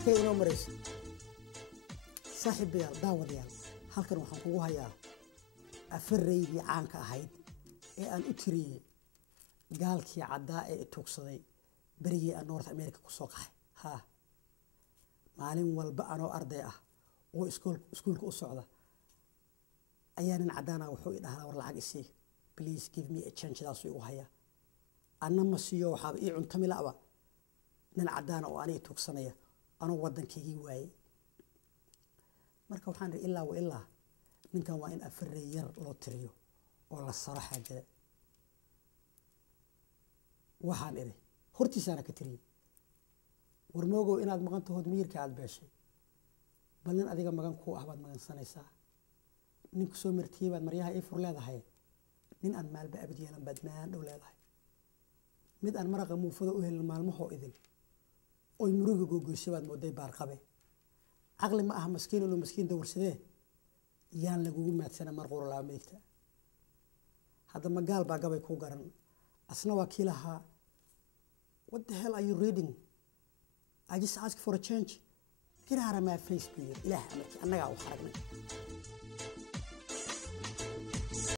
halkay inoo marayso saaxiibayaal daawadayaal halkan waxaan kugu hayaa afaraydii caanka ahayd ee aan u tiriyay gaalkii caddaa ee tuugsaday berigii aan North America ku soo qaxay maalin walba anoo arday ah oo iskuulka u socda ayaa nin cadaan ah wuxuu idhaahdaa war lacag isii please give me a chance daas igu haya anna ma siiyo waxaaba ii cuntami la'ba nin cadaan oo aniga tuugsanaya anoo waddankaygii waayay marka waxaan iri ilaa wa ilaa ninkan waa in afaray yar loo tiriyo oo la saro xaajada waxaan iri hortiisaana ka tiriyay war moogow inaad maqan tahood miyirka aad beeshay bal nin adiga magan ku ah baad magansanaysaa ninku soo martiyay baad maryaha ii fur leedahay nin aan maalba abad yeelan baad maan dhow leedahay mid aan maraqa muufado u helin maalmaho idil oy muruga googoysay baad mooday baar qabe aqli ma aha maskiin oo maskiin dawrsadee yaan lagugu maadsana mar qoro laa meegta hadda magaal baa gabay ku garan asna waa kii lahaa what the hell are you reading I just ask for a change get out of my face please ilaah amarkii annaga u xaragnay